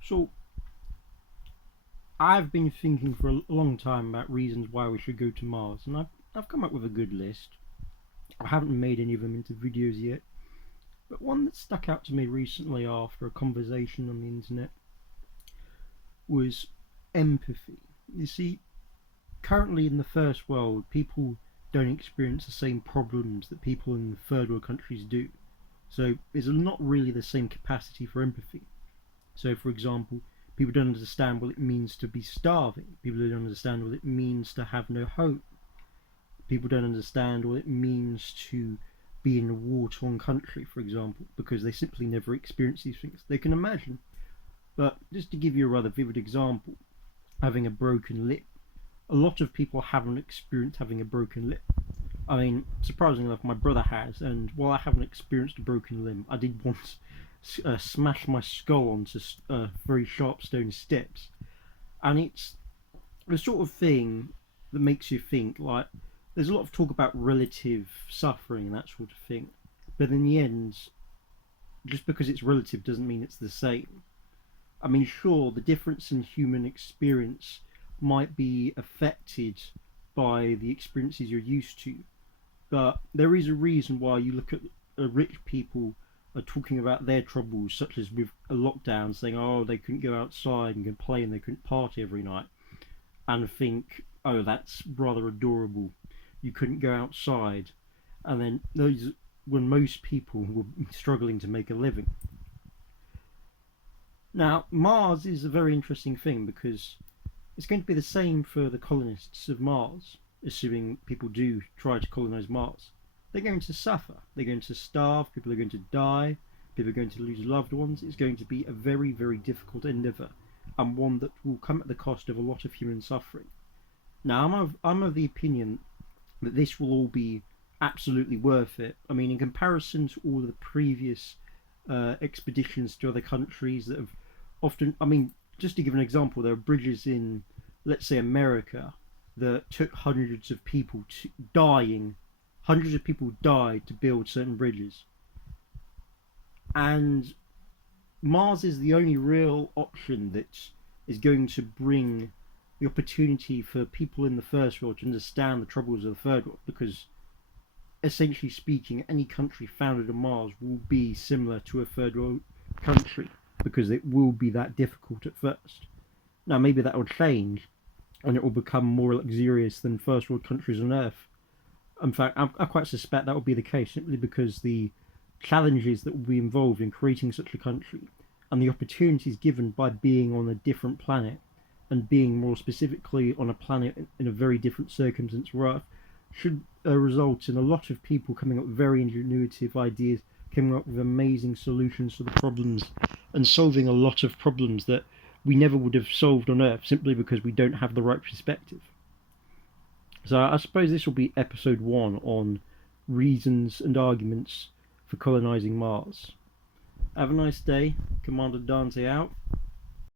So, I've been thinking for a long time about reasons why we should go to Mars, and I've come up with a good list. I haven't made any of them into videos yet, but one that stuck out to me recently after a conversation on the internet was empathy. You see, currently in the first world, people don't experience the same problems that people in the third world countries do. So there's not really the same capacity for empathy. So, for example, people don't understand what it means to be starving. People don't understand what it means to have no home. People don't understand what it means to be in a war-torn country, for example, because they simply never experience these things. They can imagine. But just to give you a rather vivid example, having a broken lip. A lot of people haven't experienced having a broken lip. I mean, surprisingly enough, my brother has, and while I haven't experienced a broken limb, I did once smash my skull onto very sharp stone steps, and it's the sort of thing that makes you think. Like, there's a lot of talk about relative suffering and that sort of thing, but in the end, just because it's relative doesn't mean it's the same. I mean, sure, the difference in human experience might be affected by the experiences you're used to, but there is a reason why you look at rich people are talking about their troubles, such as with a lockdown, saying, oh, they couldn't go outside and complain they couldn't party every night, and think, oh, that's rather adorable. You couldn't go outside. And then those when most people were struggling to make a living. Now, Mars is a very interesting thing because it's going to be the same for the colonists of Mars, assuming people do try to colonize Mars. They're going to suffer. They're going to starve. People are going to die. People are going to lose loved ones. It's going to be a very, very difficult endeavour, and one that will come at the cost of a lot of human suffering. Now, I'm of the opinion that this will all be absolutely worth it. I mean, in comparison to all of the previous expeditions to other countries that have often, I mean, just to give an example, there are bridges in, let's say, America that took hundreds of people dying. Hundreds of people died to build certain bridges. And Mars is the only real option that is going to bring the opportunity for people in the first world to understand the troubles of the third world, because essentially speaking, any country founded on Mars will be similar to a third world country, because it will be that difficult at first. Now, maybe that will change and it will become more luxurious than first world countries on Earth. In fact, I quite suspect that will be the case, simply because the challenges that will be involved in creating such a country and the opportunities given by being on a different planet, and being more specifically on a planet in a very different circumstance from Earth, should result in a lot of people coming up with very ingenuitive ideas, coming up with amazing solutions to the problems, and solving a lot of problems that we never would have solved on Earth simply because we don't have the right perspective. So I suppose this will be episode 1 on reasons and arguments for colonising Mars. Have a nice day. Commander Dante out.